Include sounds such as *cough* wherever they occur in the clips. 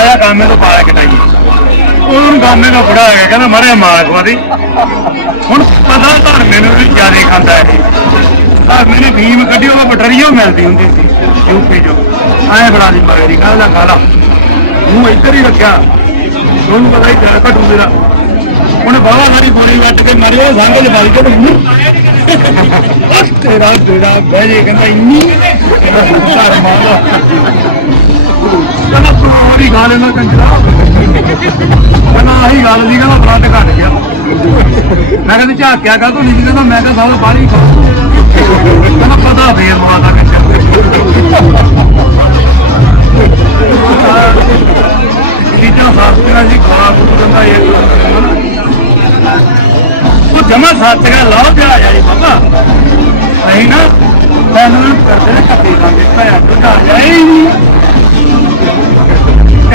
ਆਇਆ ਕਾਮੇ ਤੋਂ ਪਾਇਆ ਕਟਾਈ। ਉਹਨੂੰ ਕਾਮੇ ਦਾ ਬੁੜਾ ਹੈਗਾ, ਕਹਿੰਦਾ ਮਰੇ ਮਾਲਕਵਾਦੀ ਹੁਣ ਪਤਾ ਧਰਮੇ ਨੂੰ ਵੀ ਜਿਆਦੇ ਖਾਂਦਾ ਇਹ। ਧਰਮੇ ਨੇ ਭੀਮ ਕੱਢੀ ਉਹ ਬਟਰੀਓ ਮਿਲਦੀ ਹੁੰਦੀ ਸੀ ਯੂਪੀ ਚੋਂ। ਐਂ ਬੜਾ ਦੀ ਮਗਰੀ ਕਹਿੰਦਾ ਖਾ ਲਾ ਮੂੰਹ ਇੱਧਰ ਹੀ ਰੱਖਿਆ। ਉਹਨੂੰ ਪਤਾ ਹੀ ਜੜ ਘਟੂ ਮੇਰਾ। ਉਹਨੇ ਬਾਵਾ ਸਾਰੀ ਗੋਲੀ ਵੱਟ ਕੇ ਮਾਰਿਆ ਸੰਗ ਚ ਵੱਜ ਕੇ ਉਹ ਤੇਰਾ ਤੇਰਾ ਬਹਿ ਜੇ, ਕਹਿੰਦਾ ਇੰਨੀ ਘਰ ਮਾਰਦਾ ਕਹਿੰਦਾ ਤੂੰ ਹੋਰੀ ਗਾਲ ਨਾ ਕੰਜਰਾ ਕਹਿੰਦਾ ਆਹੀ ਗੱਲ ਦੀ ਕਹਿੰਦਾ ਬਲੱਡ ਘਟ ਗਿਆ। ਮੈਂ ਕਹਿੰਦਾ ਝਾਕਿਆ ਕਾ ਤੂੰ ਨਹੀਂ ਕਹਿੰਦਾ ਮੈਂ ਕਿਹਾ ਸਾਲ ਬਾਹਲੀ ਕਹਿੰਦਾ ਪਤਾ ਫੇਰ ਮਾਤਾ ਚੀਜ਼ਾਂ ਸਾਸਤੀਆਂ ਜੀ ਖਵਾ ਖੂ ਦਿੰਦਾ ਇਹ ਉਹ ਜਮਾ ਸਾਥੀਆਂ ਲਾਹ ਪਿਆ ਜਾਈ ਬਾਬਾ। ਨਹੀਂ ਨਾ, ਤੈਨੂੰ ਕਰਦੇ ਨੇ ਕੱਪੀ ਖਾਂਦੇ, ਭੈਣ ਤੋਂ ਘਰ ਜਾਏ ਨਹੀਂ।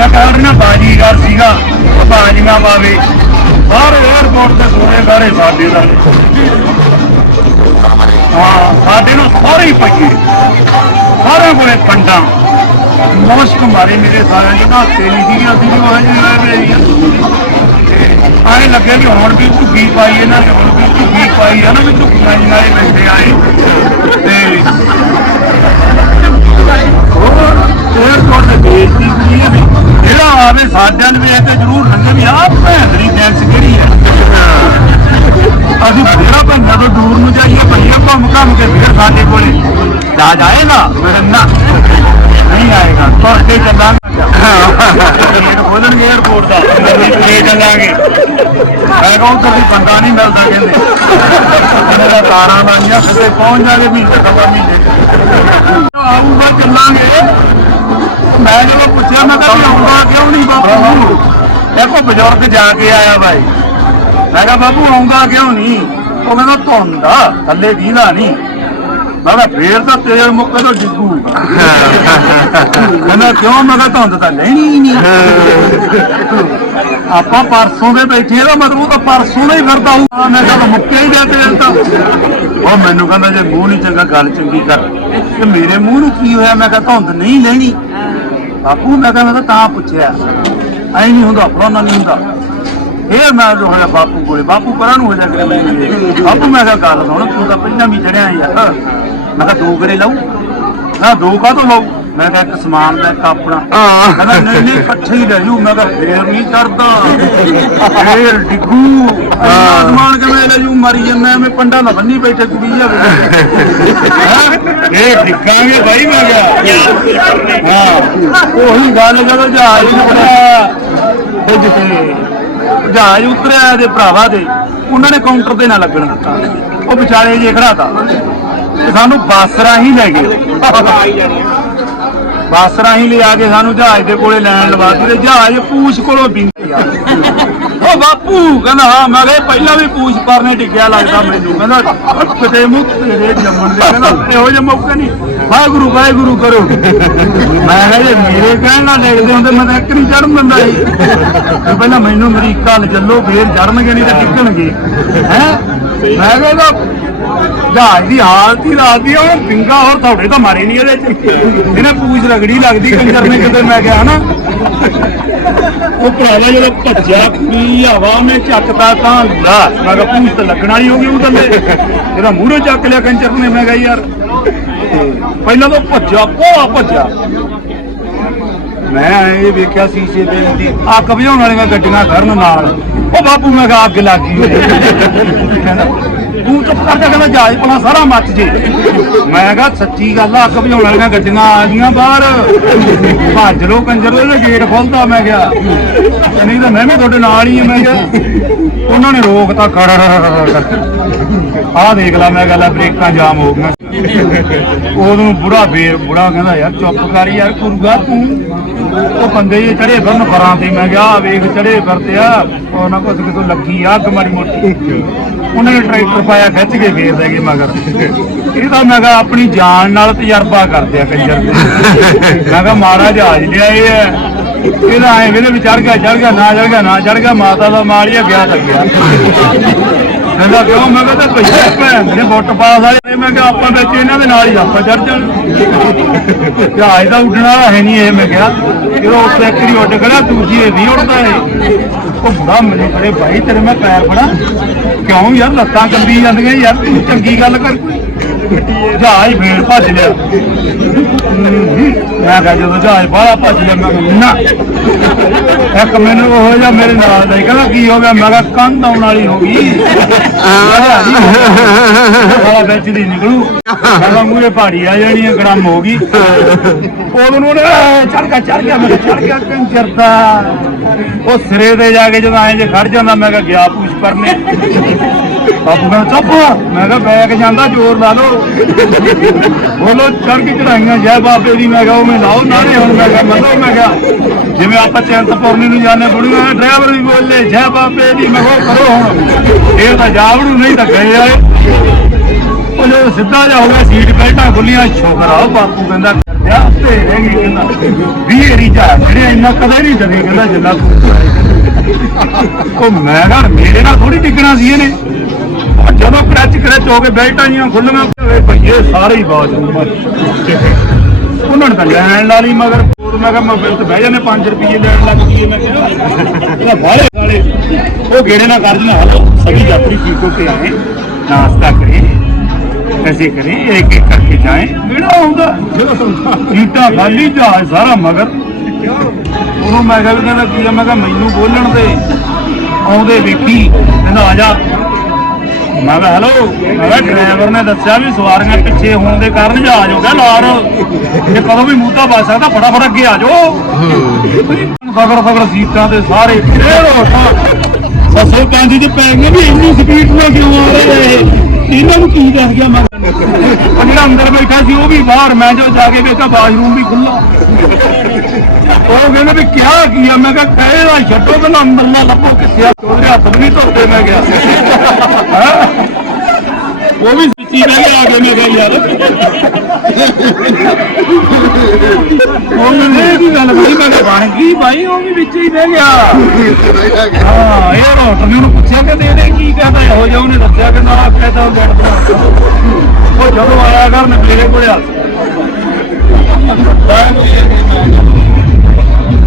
ਅਕਾਲ ਨਾ ਬਾਜੀਗਰ ਸੀਗਾ, ਉਹ ਬਾਜੀਆਂ ਪਾਵੇ। ਹਰ 에어ਪੋਰਟ ਤੇ ਸੋਨੇ ਬਾਰੇ ਸਾਡੇ ਦਾ। ਹਾਂ, ਸਾਡੇ ਨੂੰ ਸਾਰੇ ਪਈਏ ਸਾਰੇ ਕੋਲੇ ਪੰਡਾਂ। ਮੋਸਕ ਮਾਰੇ ਮੇਰੇ ਸਾਰਿਆਂ ਦੇ ਨਾਲ ਤੇਰੀ ਜੀ ਅਸੀਂ ਵੀ ਜੀ ਆਏ ਲੱਗੇ ਕਿ ਹੁਣ ਵੀ ਝੁੱਗੀ ਪਾਈ ਇਹਨਾਂ ਨੇ, ਹੁਣ ਵੀ ਝੁੱਗੀ ਪਾਈ ਹੈ ਨਾ, ਵੀ ਝੁੱਗੀਆਂ ਨਾਲੇ ਬੈਠੇ ਆਏ। ਤੇ ਹੋਰ 에어ਪੋਰਟ ਤੇ ਬੇਇੱਜ਼ਤੀ ਹੋਈ ਜਿਹੜਾ ਆਵੇ ਸਾਡਿਆਂ ਨੂੰ ਵੇਖ ਕੇ ਜ਼ਰੂਰ ਲੰਘੇ ਵੀ ਆਹ ਭੈਣ ਦੀ ਟੈਕਸ ਕਿਹੜੀ ਹੈ ਅਸੀਂ ਬੜਾ ਬੰਦਾ ਤੋਂ ਦੂਰ ਨੂੰ ਜਾਈਏ ਭਈਆ ਘੁੰਮ ਘੁੰਮ ਕੇ ਫਿਰ ਸਾਡੇ ਕੋਲੇ ਜਾ ਜਾਏਗਾ ਮੈਂ ਨਾ ਨਹੀਂ ਆਏਗਾ ਤੁਹਾਡੇ ਚੱਲਾਂਗੇ ਗੇਟ ਖੋਲਣਗੇ 에어ਪੋਰਟ ਦਾ ਲੈ ਚੱਲਾਂਗੇ ਮੈਂ ਕਹਾਂ ਉੱਧਰ ਦੀ ਬੰਦਾ ਨਹੀਂ ਮਿਲਦਾ ਕਹਿੰਦੇ ਮੇਰਾ ਤਾਰਾਂ ਲਾਈਆਂ ਸਿੱਧੇ ਪਹੁੰਚ ਜਾਗੇ ਮਹੀਨੇ ਸਵਾ ਮਹੀਨੇ ਚ। ਆਊਗਾ ਚੱਲਾਂਗੇ ਮੈਂ ਜਦੋਂ ਪੁੱਛਿਆ ਮੈਂ ਕਿਹਾ ਵੀ ਆਉਂਦਾ ਕਿਉਂ ਨਹੀਂ ਬਾਪੂ। ਦੇਖੋ ਬਜ਼ੁਰਗ ਜਾ ਕੇ ਆਇਆ ਭਾਈ ਮੈਂ ਕਿਹਾ ਬਾਬੂ ਆਉਂਦਾ ਕਿਉਂ ਨਹੀਂ? ਉਹ ਕਹਿੰਦਾ ਧੁੰਦ ਥੱਲੇ ਦੀਦਾ ਨਹੀਂ। ਮੈਂ ਕਿਹਾ ਫੇਰ ਤਾਂ ਤੇਲ ਮੁੱਕੇ ਤੋਂ ਡਿੱਗੂ। ਕਹਿੰਦਾ ਕਿਉਂ? ਮੈਂ ਕਿਹਾ ਧੁੰਦ ਤਾਂ ਲੈਣੀ ਹੀ ਨਹੀਂ। ਆਪਾਂ ਪਰਸੋਂ ਦੇ ਬੈਠੇ ਇਹਦਾ ਮਤਲਬ ਉਹ ਤਾਂ ਪਰਸੋਂ ਹੀ ਫਿਰਦਾ ਹੋਊ। ਮੈਂ ਕਿਹਾ ਮੁੱਕੇ ਹੀ ਗਿਆ ਤੇਲ ਤਾਂ। ਉਹ ਮੈਨੂੰ ਕਹਿੰਦਾ ਜੇ ਮੂੰਹ ਨਹੀਂ ਚੰਗਾ ਗੱਲ ਚੰਗੀ ਕਰ। ਤੇ ਮੇਰੇ ਮੂੰਹ ਨੂੰ ਕੀ ਹੋਇਆ? ਮੈਂ ਕਿਹਾ ਧੁੰਦ ਨਹੀਂ ਲੈਣੀ। ਬਾਪੂ ਮੈਂ ਕਿਹਾ ਮੈਂ ਤਾਂ ਤਾਂ ਪੁੱਛਿਆ। ਐ ਨਹੀਂ ਹੁੰਦਾ ਫਲਾਣਾ ਨਹੀਂ ਹੁੰਦਾ। ਫੇਰ ਮੈਂ ਜੋ ਹੋਇਆ ਬਾਪੂ ਕੋਲੇ, ਬਾਪੂ ਪਰਾਂ ਨੂੰ ਹੋ ਜਾ ਕਰੇ ਬਾਪੂ ਮੈਂ ਕਿਹਾ, ਗੱਲ ਸੁਣ, ਤੂੰ ਤਾਂ ਪਹਿਲਾਂ ਵੀ ਚੜਿਆ ਯਾਰ। ਮੈਂ ਕਿਹਾ, ਦੋ ਕਰੇ ਲਾਉ ਨਾ ਦੋ ਕਾ ਤੋਂ ਲਾਉ ਮੈਂ ਕਿਹਾ ਇੱਕ ਸਮਾਨ ਦਾ ਇੱਕ ਆਪਣਾ। ਕਹਿੰਦਾ ਨਹੀਂ ਨਹੀਂ ਇਕੱਠੇ ਹੀ ਲੈ ਜੂ ਮੈਂ ਕਿਹਾ ਫੇਰ ਨਹੀਂ ਚੜਦਾ ਫੇਰ ਡਿੱਗੂ। ਇੰਨਾ ਸਮਾਨ ਕਿਵੇਂ ਲੈ ਜੂ ਮਾਰੀ ਜੇ ਮੈਂ ਮੈਂ ਪੰਡਾ ਨਾ ਬੰਨੀ ਬੈਠੇ ਕੁੜੀ ਜਾਵੇ ਹੈਂ? ਇਹ ਡਿੱਗਾਂਗੇ ਭਾਈ ਮੈਂ ਕਿਹਾ। ਹਾਂ। ਉਹੀ ਗੱਲ ਜਦੋਂ ਜਹਾਜ਼ ਜਿੱਥੇ ਉਤਰਿਆ ਇਹਦੇ ਭਰਾਵਾ ਦੇ ਉਹਨਾਂ ਨੇ ਕਾਊਂਟਰ ਤੇ ਨਾ ਲੱਗਣ ਦਿੱਤਾ। ਉਹ ਵਿਚਾਲੇ ਜੇ ਖੜਾਤਾ ਤੇ। ਸਾਨੂੰ ਬੱਸ ਰਾਹੀਂ ਲੈ ਗਏ। ਬੱਸ ਰਾਹੀਂ ਲਿਆ ਕੇ ਸਾਨੂੰ ਜਹਾਜ਼ ਦੇ ਕੋਲੇ ਲੈਣ ਲਵਾ ਤੇ ਜਹਾਜ਼ ਪੂਛ ਕੋਲੋਂ ਬਿੰਦੀ ਆ ਉਹ ਬਾਪੂ ਕਹਿੰਦਾ, ਹਾਂ, ਮੈਂ ਕਿਹਾ ਪਹਿਲਾਂ ਵੀ ਪੂਛ ਪਰਨੇ ਡਿੱਗਿਆ ਲੱਗਦਾ ਮੈਨੂੰ। ਕਹਿੰਦਾ ਕਿਤੇ ਮੂੰਹ ਤੇਰੇ ਜੰਮਣ ਦੇ। ਕਹਿੰਦਾ, ਇਹੋ ਜਿਹਾ ਮੌਕਾ ਨਹੀਂ। ਵਾਹਿਗੁਰੂ ਵਾਹਿਗੁਰੂ ਕਰੋ। ਮੈਂ ਕਿਹਾ, ਜੇ ਮੇਰੇ ਕਹਿਣ ਨਾਲ ਦੇਖਦੇ ਹੁੰਦੇ, ਮੈਂ ਤਾਂ ਇੱਕ ਨਹੀਂ ਚੜਨ ਦਿੰਦਾ ਸੀ ਪਹਿਲਾਂ ਮੈਨੂੰ ਅਮਰੀਕਾ ਲੈ ਚੱਲੋ, ਫੇਰ ਚੜਨਗੇ ਨਹੀਂ ਤਾਂ ਟਿਕਣਗੇ ਹੈ? ਮੈਂ ਕਿਹਾ ਜਹਾਜ਼ ਦੀ ਹਾਲਤ ਹੀ ਰਾਤ ਦੀ ਆ, ਉਹ ਪਿੰਗਾ ਹੋਰ ਤੁਹਾਡੇ ਤਾਂ ਮਾਰੇ ਨਹੀਂ ਇਹਦੇ ਚ। ਇਹਨੇ ਪੂਛ ਰਗੜੀ ਲੱਗਦੀ ਕੰਜਰ ਨੇ ਕਿਤੇ ਮੈਂ ਕਿਹਾ ਹਨਾ? ਉਹ ਭਰਾਵਾ ਜਦੋਂ ਭੱਜਿਆ ਕੀ ਹਵਾ ਨੇ ਚੱਕਦਾ ਤਾਂ ਲਾ ਮੈਂ ਕਿਹਾ ਪੂਛ ਤਾਂ ਲੱਗਣਾ ਵਾਲੀ ਹੋ ਗਈ ਉਹ ਥੱਲੇ। ਇਹਦਾ ਮੂਹਰੇ ਚੱਕ ਲਿਆ ਕੰਜਰ ਨੇ ਮੈਂ ਕਿਹਾ ਯਾਰ। ਪਹਿਲਾਂ ਤਾਂ ਭੱਜਿਆ ਕੋਆ ਭੱਜਿਆ। ਮੈਂ ਇਹ ਵੇਖਿਆ ਸੀਸੇ ਦੇ ਦੀ ਅੱਗ ਬੁਝਾਉਣ ਵਾਲੀਆਂ ਗੱਡੀਆਂ ਕਰਨ ਨਾਲ। ਉਹ ਬਾਪੂ ਮੈਂ ਕਿਹਾ ਅੱਗ ਲੱਗ ਗਈ ਕਹਿੰਦਾ, ਤੂੰ ਚੁੱਪ ਕਰ ਜਾ ਕਹਿੰਦਾ ਜਹਾਜ਼ ਪਲਾ ਸਾਰਾ ਮੱਚ ਜੇ। ਮੈਂ ਕਿਹਾ ਸੱਚੀ ਗੱਲ ਆ ਅੱਗ ਬੁਝਾਉਣ ਵਾਲੀਆਂ ਗੱਡੀਆਂ ਆ ਗਈਆਂ ਬਾਹਰ। ਭੱਜ ਲੋ ਕੰਜਰ ਉਹਦੇ ਗੇਟ ਖੁੱਲਦਾ ਮੈਂ ਕਿਹਾ। ਨਹੀਂ ਤਾਂ ਮੈਂ ਵੀ ਤੁਹਾਡੇ ਨਾਲ ਹੀ ਆ ਮੈਂ ਕਿਹਾ। ਉਹਨਾਂ ਨੇ ਰੋਕਤਾ ਖੜ ਆਹ ਦੇਖ ਲੈ ਮੈਂ ਗੱਲ ਆ ਬ੍ਰੇਕਾਂ ਜਾਮ ਹੋ ਗਈਆਂ। ਉਹਨੂੰ ਬੁੜਾ ਫੇਰ ਬੁੜਾ ਕਹਿੰਦਾ, ਯਾਰ ਚੁੱਪ ਕਰ ਯਾਰ ਗੁਰੂਗਾ ਤੂੰ। ਉਹ ਬੰਦੇ ਜੇ ਚੜੇ ਫਿਰਨ ਫਰਾਂ ਤੇ, ਮੈਂ ਕਿਹਾ, ਆਹ ਵੇਖ ਚੜੇ ਫਿਰਦੇ ਆ, ਉਹ ਨਾ ਕਿਤੋਂ ਲੱਗੀ ਆ, ਅੱਗ ਮਾੜੀ ਮੋਟੀ। ਉਹਨਾਂ ਨੇ ਟਰੈਕਟਰ ਪਾਇਆ, ਖਿੱਚ ਕੇ ਫੇਰ ਦੇ ਗਏ ਮਗਰ। ਇਹ ਤਾਂ ਮੈਂ ਕਿਹਾ, ਆਪਣੀ ਜਾਨ ਨਾਲ ਤਜਰਬਾ ਕਰਦੇ ਆ ਕੰਜਰ ਦੇ। ਮੈਂ ਕਿਹਾ, ਮਹਾਰਾਜ ਮਾਰਾ ਲਿਆ ਇਹ ਹੈ ਇਹਦਾ ਐ ਵੇਲੇ ਵੀ ਚੜ ਗਿਆ ਚੜ ਗਿਆ, ਨਾ ਚੜ ਗਿਆ, ਨਾ ਚੜ ਗਿਆ, ਮਾਤਾ ਦਾ ਮਾਲੀਆ ਗਿਆ ਤਾਂ ਗਿਆ ਕਹਿੰਦਾ ਕਿਉਂ? ਮੈਂ ਕਹਿੰਦਾ ਭਈਆ ਭੈਣ ਦੇ ਵੋਟ ਪਾਸ ਵਾਲੇ ਮੈਂ ਕਿਹਾ ਆਪਾਂ ਵਿੱਚ ਇਹਨਾਂ ਦੇ ਨਾਲ ਹੀ ਆਪਾਂ ਚੜ ਜਾਣ। ਜਹਾਜ਼ ਦਾ ਉੱਡਣ ਵਾਲਾ ਹੈ ਨਹੀਂ ਇਹ, ਮੈਂ ਕਿਹਾ। ਜਦੋਂ ਉੱਤੇ ਇੱਕ ਉੱਡ ਖੜਾ ਦੂਜੀ ਇਹ ਵੀ ਉੱਡਦਾ ਏ ਉਹ ਬੜਾ ਮੈਨੂੰ ਕਰੇ ਭਾਈ ਤੇਰੇ ਮੈਂ ਪੈਰ ਫੜਾ। ਕਿਉਂ ਯਾਰ ਲੱਤਾਂ ਕੰਬੀ ਜਾਂਦੀਆਂ, ਯਾਰ ਤੂੰ ਚੰਗੀ ਗੱਲ ਕਰ। ਜਹਾਜ਼ ਫੇਰ ਭੱਜ ਲਿਆ। ਮੈਂ ਕਿਹਾ ਜਦੋਂ ਜਹਾਜ਼ ਬਾਹਲਾ ਭੱਜ ਲਿਆ, ਮੈਂ ਕਿਹਾ, ਨਾ। ਇੱਕ ਮੈਨੂੰ ਉਹ ਜਿਹਾ ਮੇਰੇ ਨਾਲ ਦਾ ਹੀ ਕਹਿੰਦਾ, ਕੀ ਹੋ ਗਿਆ? ਮੈਂ ਕਿਹਾ, ਕੰਧ ਆਉਣ ਵਾਲੀ ਹੋ ਗਈ। ਸਾਲਾ ਵਿੱਚ ਦੀ ਨਿਕਲੂ। ਕਹਿੰਦਾ ਮੂਹਰੇ ਪਹਾੜੀ ਆ ਜਾਣੀ ਹੈ ਹੋ ਗਈ। ਉਦੋਂ ਨੂੰ ਚੜ ਗਿਆ ਚੜ ਗਿਆ, ਮੈਂ ਚੜ ਗਿਆ ਕੰਜਰ ਦਾ ਉਹ ਸਿਰੇ ਤੇ ਜਾ ਕੇ ਜਦੋਂ ਐਂ ਜੇ ਖੜ ਜਾਂਦਾ, ਮੈਂ ਕਿਹਾ, ਗਿਆ ਪੂਛ ਕਰਨੇ ਬਾਪੂ ਕਹਿੰਦਾ, ਚੁੱਪ ਮੈਂ ਕਿਹਾ, ਬੈਗ ਜਾਂਦਾ, ਜ਼ੋਰ ਲਾ ਲਓ। ਬੋਲੋ ਚੜ ਕੇ ਚੜਾਈਆਂ ਜੈ ਬਾਬੇ ਦੀ, ਮੈਂ ਕਿਹਾ ਉਹ ਮੈਂ ਲਾਓ ਨਾਲੇ ਹੁਣ, ਮੈਂ ਕਿਹਾ, ਮੰਨੋ, ਮੈਂ ਕਿਹਾ, ਜਿਵੇਂ ਆਪਾਂ ਚੈਂਤ ਚਿੰਤਪੁਰਨੀ ਨੂੰ ਜਾਣੇ ਬੁੜੀਆਂ ਡਰਾਈਵਰ ਵੀ ਬੋਲੇ, ਜੈ ਬਾਬੇ ਦੀ, ਮੈਂ ਕਿਹਾ ਕਰੋ ਹੁਣ। ਇਹ ਤਾਂ ਜਾਵੜੂ, ਨਹੀਂ ਤਾਂ ਗਏ ਆਏ। ਉਹ ਜਦੋਂ ਸਿੱਧਾ ਜਾ ਹੋ ਗਿਆ, ਸੀਟ ਬੈਲਟਾਂ ਖੁੱਲੀਆਂ, ਸ਼ੁਕਰ ਆ ਬਾਪੂ ਕਹਿੰਦਾ ਯਾਰ ਤੇਰੇ ਕੀ ਕਹਿੰਦਾ ਵੀ ਏਰੀ ਜਾ ਜਿਹੜੇ ਇੰਨਾ ਕਦੇ ਨਹੀਂ ਡਰੇ ਕਹਿੰਦਾ ਜਿੰਨਾ ਕੋ ਮੈਂ ਘਰ ਮੇਰੇ ਨਾਲ ਥੋੜੀ ਟਿਕਣਾ ਸੀ ਇਹਨੇ। ਜਦੋਂ ਕਰੈਚ ਕਰੈਚ ਹੋ ਕੇ ਬੈਲਟਾਂ ਜੀਆਂ ਖੁੱਲੀਆਂ ਹੋਵੇ ਭਈਏ, ਸਾਰੇ ਹੀ ਬਾਥਰੂਮ ਉਹਨਾਂ ਨੇ ਤਾਂ ਲੈਣ ਲਾ ਲਈ, ਮਗਰ ਮੈਂ ਕਿਹਾ, ਮੈਂ ਬਿਲਤ ਬਹਿ ਜਾਣੇ 5 ਰੁਪਏ ਲੈਣ ਲੱਗ ਜੀਏ ਮੈਂ ਕਿਹਾ। ਇਹਦਾ ਬਾਹਲੇ ਵਾਲੇ, ਉਹ ਗੇੜੇ ਨਾ ਕਰ ਜਣਾ ਹਲੋ ਸਭੀ ਯਾਤਰੀ ਠੀਕ ਹੋ ਕੇ ਆਏ, ਨਾਸਤਾ ਕਰੇ ऐसे करें एक एक करके जाएं मेरा होगा सीटा खाली जहाज सारा मगर ਉਹਨੂੰ ਮੈਂ ਕਿਹਾ ਵੀ ਕਹਿੰਦਾ ਕੀ ਆ ਮੈਂ ਕਿਹਾ ਮੈਨੂੰ ਬੋਲਣ ਦੇ ਆਉਂਦੇ ਵੇਖੀ ਕਹਿੰਦਾ ਆ ਜਾ ਮੈਂ ਕਿਹਾ ਹੈਲੋ ਮੈਂ ਕਿਹਾ ਡਰਾਈਵਰ ਨੇ ਦੱਸਿਆ ਵੀ ਸਵਾਰੀਆਂ ਪਿੱਛੇ ਹੋਣ ਦੇ ਕਾਰਨ ਜਹਾਜ਼ ਹੋ ਗਿਆ ਲਾਰ ਇਹ ਕਦੋਂ ਵੀ ਮੂਤਾ ਵੱਜ ਸਕਦਾ ਫਟਾਫਟ ਅੱਗੇ ਆ ਜਾਓ ਫਗੜ ਫਗੜ ਸੀਟਾਂ ਤੇ ਸਾਰੇ ਫੇਰ ਹੋਟਾ ਸੱਸੇ ਪੈਂਦੀ ਤੇ ਪੈ ਗਏ ਵੀ ਇੰਨੀ ਸਪੀਡ ਨਾਲ ਕਿਉਂ ਆ ਰਹੇ ਇਹ ਇਹਨਾਂ ਨੂੰ ਕੀ ਦੱਸ ਗਿਆ ਮੈਂ ਉਹ ਜਿਹੜਾ ਅੰਦਰ ਬੈਠਾ ਸੀ, ਉਹ ਵੀ ਬਾਹਰ, ਮੈਂ ਜੋ ਜਾ ਕੇ ਵੇਖਿਆ ਬਾਥਰੂਮ ਵੀ ਖੁੱਲਾ ਉਹ ਕਹਿੰਦੇ ਵੀ ਕਿਹਾ ਕੀ ਆ? ਮੈਂ ਕਿਹਾ ਕਹੇ ਦਾ ਛੱਡੋ ਤੇ ਨਾ ਮੱਲਾ ਲੱਭੋ, ਕਿੱਥੇ ਆ? ਹੱਥ ਵੀ ਧੋਤੇ ਮੈਂ ਗਿਆ। ਉਹ ਵੀ ਸੱਚੀ ਬਹਿ ਗਿਆ ਆ ਕੇ, ਮੈਂ ਕਿਹਾ, ਯਾਰ। ਉਹ ਕਹਿੰਦੇ ਇਹ ਗੱਲ ਬਈ ਮੈਂ ਕਿਹਾ ਭਾਈ, ਉਹ ਵੀ ਵਿੱਚ ਹੀ ਰਹਿ ਗਿਆ। ਹਾਂ, ਇਹ ਰੋਟ ਨੇ ਉਹਨੂੰ ਕਿ ਦੇ ਕੀ ਕਹਦਾ ਇਹੋ ਜਿਹਾ ਉਹਨੇ ਦੱਸਿਆ ਕਿ ਨਾ ਕਹਦਾ ਉਹ ਲੜ ਉਹ ਜਦੋਂ ਆਇਆ ਘਰ ਨੇ ਮੇਰੇ ਕੋਲੇ ਆ।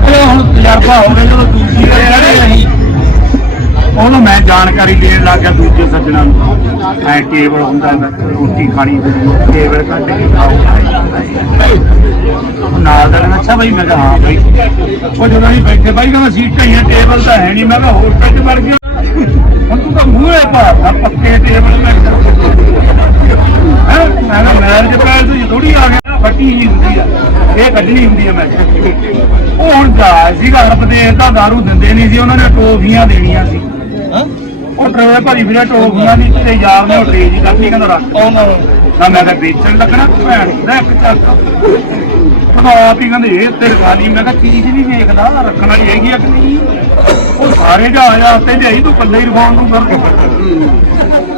ਇਹ ਹੁਣ ਤਜਰਬਾ ਹੋ ਗਿਆ ਜਦੋਂ ਦੂਜੀ ਵਾਰ ਰਹੇ ਅਸੀਂ। ਉਹਨੂੰ ਮੈਂ ਜਾਣਕਾਰੀ ਦੇਣ ਲੱਗ ਗਿਆ ਦੂਜੇ ਸੱਜਣਾ ਨੂੰ। ਮੈਂ ਟੇਬਲ ਹੁੰਦਾ ਰੋਟੀ ਖਾਣੀ ਹੁੰਦੀ ਕੱਢ ਕੇ ਖਾਓ। ਨਾਲ ਦਾ ਅੱਛਾ ਬਾਈ, ਮੈਂ ਕਿਹਾ ਹਾਂ ਬਾਈ। ਉਹ ਜਦੋਂ ਅਸੀਂ ਬੈਠੇ, ਬਾਈ ਕਹਿੰਦਾ ਸੀਟਾਂ ਹੀ ਆ, ਟੇਬਲ ਤਾਂ ਹੈ ਨਹੀਂ। ਮੈਂ ਕਿਹਾ ਹੋਰ 'ਚ ਵੜ ਗਿਆ ਹੁਣ ਤੂੰ ਤਾਂ ਮੂਹਰੇ ਭਾਰਦਾ ਪੱਕੇ ਟੇਬਲ ਮੈਂ ਕਿਹਾ ਹੈਂ? ਮੈਂ ਕਿਹਾ ਮੈਰਿਜ ਪੈਲ ਤੋਂ ਥੋੜੀ ਆ ਗਿਆ ਫੱਟੀ ਹੀ ਹੁੰਦੀ ਆ। ਇਹ ਕੱਢਣੀ ਹੁੰਦੀ ਆ ਮੈਂ ਉਹ ਹੁਣ ਜਾ ਸੀਗਾ ਰਬਦੇਰ ਦਾ ਦਾਰੂ ਦਿੰਦੇ ਨਹੀਂ ਸੀ ਉਹਨਾਂ ਨੇ ਟੋਫੀਆਂ ਦੇਣੀਆਂ ਸੀ। ਉਹ ਟਰੇ ਭਾਜੀ ਵੀਰੇ ਟੋਫੀਆਂ ਦੀ ਤੇ ਯਾਰ ਨੇ ਉਹ ਟੇਜ ਹੀ ਕਰਨੀ ਕਹਿੰਦਾ ਰੱਖ। ਨਾ। ਮੈਂ ਤਾਂ ਵੇਚਣ ਲੱਗਣਾ ਭੈਣ ਦਾ ਇੱਕ ਚੱਕ। ਆਪ ਹੀ ਕਹਿੰਦੇ ਇਹ ਤੇਰੇ ਖਾਲੀ ਮੈਂ ਕਿਹਾ ਚੀਜ਼ ਵੀ ਵੇਖ ਲਾ ਰੱਖਣ ਵਾਲੀ ਹੈਗੀ ਆ ਕਿ ਨਹੀਂ? ਉਹ ਸਾਰੇ ਜਾ ਆਇਆ ਤੇ ਜਾਈ ਤੂੰ ਕੱਲੇ ਹੀ ਰਖਾਉਣ ਨੂੰ ਕਰ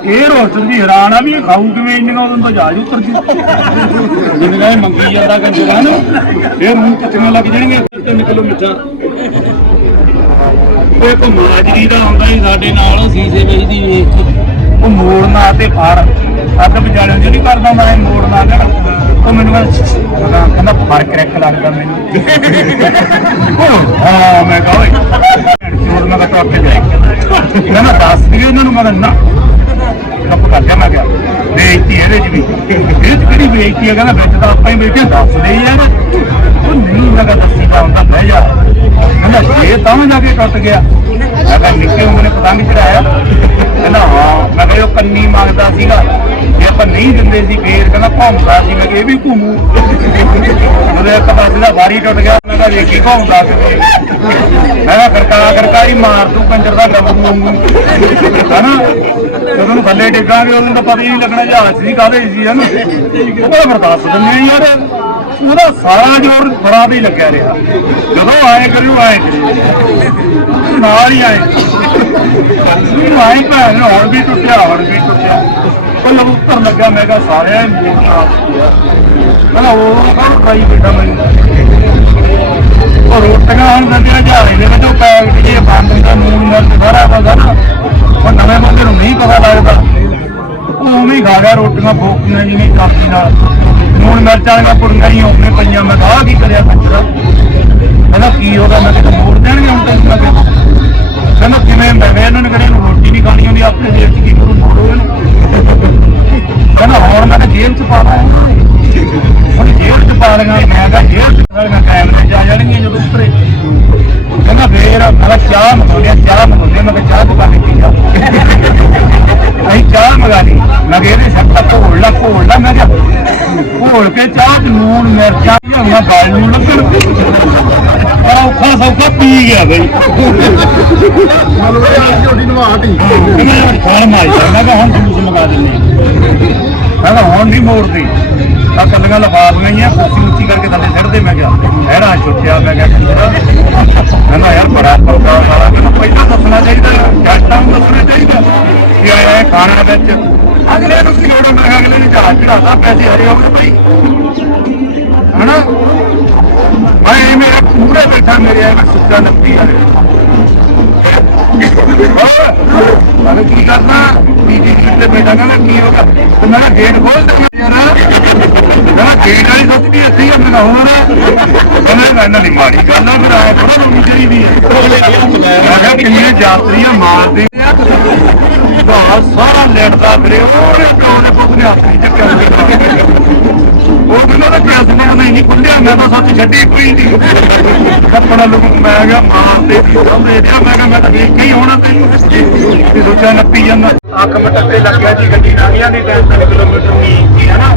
ਇਹ ਰੋਸਟਰ ਦੀ ਹੈਰਾਨ ਆ ਵੀ ਇਹ ਖਾਊ ਕਿਵੇਂ ਇੰਨੀਆਂ ਉਦੋਂ ਤਾਂ ਜਹਾਜ਼ ਉਤਰ ਜੂ ਜਿੰਨਾ ਇਹ ਮੰਗੀ ਜਾਂਦਾ ਕੰਜਰਾਂ ਨੂੰ ਇਹ ਮੂੰਹ ਕਿੱਥੋਂ ਲੱਗ ਜਾਣਗੇ? 3 ਕਿਲੋ ਮਿੱਠਾ। ਉਹ ਕੋ ਮਾਜਰੀ ਦਾ ਆਉਂਦਾ ਹੀ ਸਾਡੇ ਨਾਲ ਸੀਸੇ ਵਿੱਚ ਦੀ ਵੇਖ ਉਹ ਮੋੜਨਾ ਤੇ ਫੜ। ਅੱਧ ਵਿਚਾਲੇ ਜੋ ਨਹੀਂ ਕਰਦਾ ਮੈਂ ਮੋੜਨਾ ਕਹਿੰਦਾ ਉਹ ਮੈਨੂੰ ਕਹਿੰਦਾ ਫੜ ਕਰੈਕ ਲੱਗਦਾ ਮੈਨੂੰ। *laughs* ਮੈਂ ਕਿਹਾ ਨਾ ਕੱਪ ਕਰ ਗਿਆ ਮੈਂ ਕਿਹਾ। ਬੇਇੱਜ਼ਤੀ ਇਹਦੇ ਚ ਵੀ। ਇਹ ਚ ਕਿਹੜੀ ਬੇਇੱਜ਼ਤੀ ਹੈ? ਕਹਿੰਦਾ ਵਿੱਚ ਤਾਂ ਆਪਾਂ ਹੀ ਬੈਠੇ ਦੱਸਦੇ ਯਾਰ। ਉਹ ਨਹੀਂ, ਮੈਂ ਕਿਹਾ ਦੱਸੀ ਤਾਂ ਹੁੰਦਾ, ਬਹਿ ਜਾ। ਕਹਿੰਦਾ ਇਹ ਤਾਂ ਜਾ ਕੇ ਕੱਟ ਗਿਆ। ਮੈਂ ਕਿਹਾ ਨਿੱਕੇ ਹੁੰਦੇ ਨੇ ਪਤੰਗ ਚੜਾਇਆ ਕਹਿੰਦਾ, ਹਾਂ, ਮੈਂ ਕਿਹਾ, ਉਹ ਕੰਨੀ ਮੰਗਦਾ ਸੀਗਾ। ਜੇ ਆਪਾਂ ਨਹੀਂ ਦਿੰਦੇ ਸੀ ਫੇਰ, ਕਹਿੰਦਾ ਘੁੰਮਦਾ ਸੀ। ਮੈਂ ਕਿਹਾ, ਇਹ ਵੀ ਘੁੰਮੂ ਉਹਦੇ ਇੱਕ ਪਾਸੇ ਦਾ ਵਾਰੀ ਟੁੱਟ ਗਿਆ, ਮੈਂ ਕਿਹਾ, ਵੇਖੀ ਘੁੰਮਦਾ ਕਿਵੇਂ ਮੈਂ ਕਿਹਾ ਕਰਕਾ ਕਰਕਾ ਹੀ ਮਾਰ ਤੂੰ ਕੰਜਰ ਦਾ ਗੱਬੂ ਵਾਂਗੂ ਹਨਾ? ਜਦੋਂ ਨੂੰ ਥੱਲੇ ਡਿੱਗਾਂਗੇ ਉਦੋਂ ਤਾਂ ਪਤਾ ਹੀ ਨਹੀਂ ਲੱਗਣਾ, ਜਹਾਜ਼ ਸੀ, ਕਾਹਦੇ ਸੀ, ਹਨਾ? ਉਹ ਬਰਦਾਸ਼ਤ ਦਿੰਦੇ ਯਾਰ। ਉਹਦਾ ਸਾਰਾ ਜ਼ੋਰ ਖਰਾਬ ਹੀ ਲੱਗਿਆ ਰਿਹਾ। ਜਦੋਂ ਆਏ ਕਰੂ ਆਏ ਕਰੂ। ਨਾਲ ਹੀ ਆਏ। ਮਾਈ ਭੈਣ ਹੁਣ ਵੀ ਟੁੱਟਿਆ ਹੁਣ ਵੀ ਟੁੱਟਿਆ। ਉਹ ਉੱਤਰ ਲੱਗਾ ਮੈਂ ਕਿਹਾ ਸਾਰਿਆਂ ਨੇ ਮੂੰਹ ਖਰਾਬ ਮੈਂ ਉਹ ਕਾਹ ਟਰਾਈ ਬੇਟਾ ਮੈਨੂੰ। ਉਹ ਰੋਟੀਆਂ ਹੁਣ ਦਿੰਦੀਆਂ ਜਹਾਰੇ ਦੇ ਵਿੱਚ ਉਹ ਪੈਕਟ ਜੇ ਬੰਦ ਹੁੰਦਾ ਨੂਨ ਮਿਰਚ ਸਾਰਾ ਪਤਾ ਨਾ ਉਹ ਨਵੇਂ ਬੰਦੇ ਨੂੰ ਨਹੀਂ ਪਤਾ ਲੱਗਦਾ। ਉਹ ਉਵੇਂ ਹੀ ਖਾ ਗਿਆ ਰੋਟੀਆਂ ਫੋਕੀਆਂ ਜਿਵੇਂ ਕਾਪੀ ਨਾਲ। ਨੂਣ ਮਿਰਚਾਂ ਵਾਲੀਆਂ ਪੁੜੀਆਂ ਹੀ ਉਹਨੇ ਪਈਆਂ, ਮੈਂ ਆਹ ਕੀ ਕਰਿਆ ਕੰਜਰਾ ਕਹਿੰਦਾ, ਕੀ ਉਹਦਾ? ਮੈਂ ਕਿਹਾ, ਮੋੜ ਦੇਣਗੇ ਹੁਣ ਤੈਨੂੰ ਮੈਂ ਕਿਹਾ ਕਹਿੰਦਾ, ਕਿਵੇਂ? ਮੈਂ ਇਹਨਾਂ ਨੇ ਕਹਿੰਦੇ ਰੋਟੀ ਨਹੀਂ ਖਾਣੀ ਹੁੰਦੀ, ਆਪਣੇ ਜੇਬ 'ਚ ਕੀ ਕਰੂ, ਮੋੜੋ ਇਹਨੂੰ। ਕਹਿੰਦਾ ਹੁਣ ਮੈਂ ਜੇਬ 'ਚ ਪਾ ਦਾਂ ਹੁਣ ਜੇਬ 'ਚ ਪਾ ਲਗਾ ਮੈਂ ਕਿਹਾ, ਜੇਬ 'ਚ ਪਾ ਲਗਾ ਕੈਮਰੇ 'ਚ ਆ ਜਾਣਗੀਆਂ ਜਦੋਂ ਉੱਪਰੇ ਕਹਿੰਦਾ, ਫੇਰ ਮੈਂ ਚਾਹ ਮੰਗਾਉਂਦੇ ਆ, ਚਾਹ ਮੰਗਾਉਂਦੇ ਮੈਂ ਕਿਹਾ, ਚਾਹ ਦੁਕਾਨੇ ਪੀ ਜਾ ਅਸੀਂ ਚਾਹ ਮੰਗਾ ਲਈ ਮੈਂ ਕਿਹਾ ਇਹਦੇ ਘੋਲ ਲਾ ਘੋਲ ਲਾ। ਮੈਂ ਕਿਹਾ ਘੋਲ ਕੇ ਚਾਹ ਚ ਲੂਣ, ਮਿਰਚਾਂ ਜਿਹਾ ਗਲ ਨੂੰ ਲੱਗਣ ਪਰ ਔਖਾ ਸੌਖਾ ਪੀ ਗਿਆ ਬਈ। ਮਤਲਬ ਇਹ ਝੋਟੀ ਨਵਾਟੀ ਕਹਿੰਦਾ ਫੋਨ ਮਾਰੀ ਮੈਂ ਕਿਹਾ ਹੁਣ ਜੂਸ ਮੰਗਾ ਦਿੰਨੇ ਮੈਂ ਕਿਹਾ ਹੁਣ ਨਹੀਂ ਮੋੜਦੀ। ਤਾਂ ਕੱਲੀਆਂ ਲਫਾਫ ਨਹੀਂ ਆ ਕੁਰਸੀ ਉੱਚੀ ਕਰਕੇ ਥੱਲੇ ਸਿੱਟਦੇ। ਮੈਂ ਕਿਹਾ ਐੜਾ ਛੁੱਟਿਆ। ਮੈਂ ਕਿਹਾ ਵਿੱਚ। ਅਗਲੇ ਨੂੰ ਕੀ ਮੈਂ ਅਗਲੇ ਨੇ ਜਹਾਜ਼ ਚੜਾਤਾ ਪੈਸੇ ਹਰੇ ਹੋ ਗਏ ਭਾਈ। ਹਨਾ? ਮੈਂ ਇਹ ਪੂਰੇ ਬੈਠਾ, ਮੇਰੇ ਐ ਸੁੱਕਾ ਨੱਪੀ ਆ ਮੈਂ ਕੀ ਕਰਨਾ ਪੀਜੀ ਤੇ ਬੈਠਾ, ਕਹਿੰਦਾ ਕੀ ਹੋਗਾ ਤੇ ਮੈਂ ਗੇਟ ਖੋਲ ਦੇ ਯਾਰ। ਮੈਂ ਗੇਟ ਵਾਲੀ ਸੋਚਦੀ ਇੱਥੇ ਹੀ ਆ ਮੈਂ ਕਹਿੰਦਾ ਇਹਨਾਂ ਦੀ ਮਾੜੀ ਗੱਲ ਆ, ਫਿਰ ਆਇਆ ਥੋੜਾ ਰੋਣੀ ਚਾਹੀਦੀ ਹੈ ਮੈਂ ਕਿਹਾ ਕਿੰਨੇ ਯਾਤਰੀਆਂ ਮਾਰਦੇ ਆ। ਬਾਹਰ ਸਾਰਾ ਲੜਦਾ ਫਿਰੇ ਉਹਨੇ ਕੋਨੇ ਪੁੱਤਨੇ ਹੱਥ ਨਹੀਂ ਚੱਕਿਆ ਉਹ ਕਹਿੰਦਾ ਤਾਂ ਕਿਸ ਨੇ ਉਹਨੇ ਨਹੀਂ ਖੁੱਲਿਆ ਮੈਂ ਤਾਂ ਸੱਚ ਛੱਡੀ ਕੋਈ ਨਹੀਂ। ਕੱਪੜਾ ਲੁਕ, ਮੈਂ ਕਿਹਾ ਮਾਰਦੇ ਵੀ ਸਾਹਮਣੇ ਤੇ ਮੈਂ ਕਿਹਾ, ਮੈਂ ਤਾਂ ਵੇਖ ਕੇ ਹੀ ਹੋਣਾ ਤੈਨੂੰ। ਤੇ ਸੋਚਿਆ ਨੱਪੀ ਜਾਂਦਾ। ਅੱਖ ਮਟੱਕੇ ਲੱਗਿਆ ਜੀ, ਗੱਡੀ ਨਾਂਗੀਆਂ ਦੀ 300 ਕਿਲੋਮੀਟਰ ਦੀ, ਹੈ ਨਾ?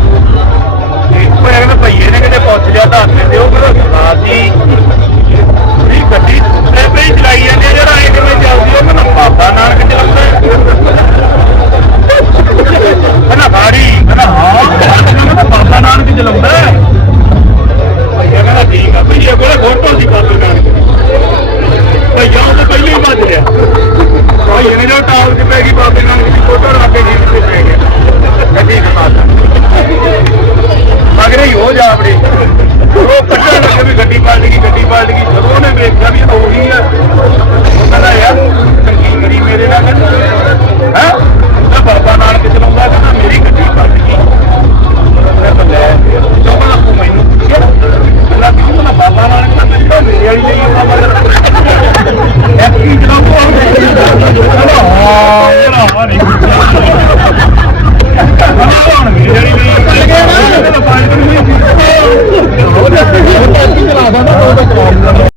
ਤੇ ਅਗਲੇ ਭਈਏ ਨੇ ਕਿਤੇ ਪੁੱਛ ਲਿਆ ਦੱਸ ਦਿੰਦੇ ਉਹ ਕਿਹੜਾ ਜੀ ਗੱਡੀ ਤੇ ਪਈ ਚਲਾਈ ਜਾਂਦੇ ਚੱਲਦੀ ਉਹ ਕਹਿੰਦਾ ਬਾਬਾ ਕਹਿੰਦਾ ਗਾੜੀ ਕਹਿੰਦਾ ਹਾਂ। ਕਹਿੰਦਾ ਬਾਬਾ ਨਾਨਕ ਚਲਾਉਂਦਾ ਭਈਆ ਕਹਿੰਦਾ ਠੀਕ ਆ, ਭਈਆ ਕੋਲੇ ਫੋਟੋ ਸੀ ਬਾਬਾ ਨਾਨਕ ਭਈਆ ਉਹ ਤਾਂ ਪਹਿਲਾਂ ਹੀ ਭੱਜ ਰਿਹਾ ਭਈਆ ਨੇ ਜੋ ਟਾਵਰ 'ਚ ਪੈ ਗਈ, ਬਾਬੇ ਨਾਨਕ ਦੀ ਫੋਟੋ ਰੱਖ ਕੇ ਜੀਪ ਤੇ ਪੈ ਗਿਆ। ਗੱਡੀ ਦੇ ਮਾਤਾ ਮਗਰੇ ਹੀ ਹੋ ਜਾ ਆਪਣੇ। ਉਹ ਕੱਢਣ ਲੱਗੇ ਵੀ ਗੱਡੀ ਪਲਟ ਗਈ, ਗੱਡੀ ਪਲਟ ਗਈ। ਜਦੋਂ ਉਹਨੇ ਵੇਖਿਆ ਵੀ ਉਹੀ ਆ, ਉਹ ਕਹਿੰਦਾ, ਯਾਰ ਚੰਗੀ ਕਰੀ ਮੇਰੇ ਨਾਲ ਕਹਿੰਦਾ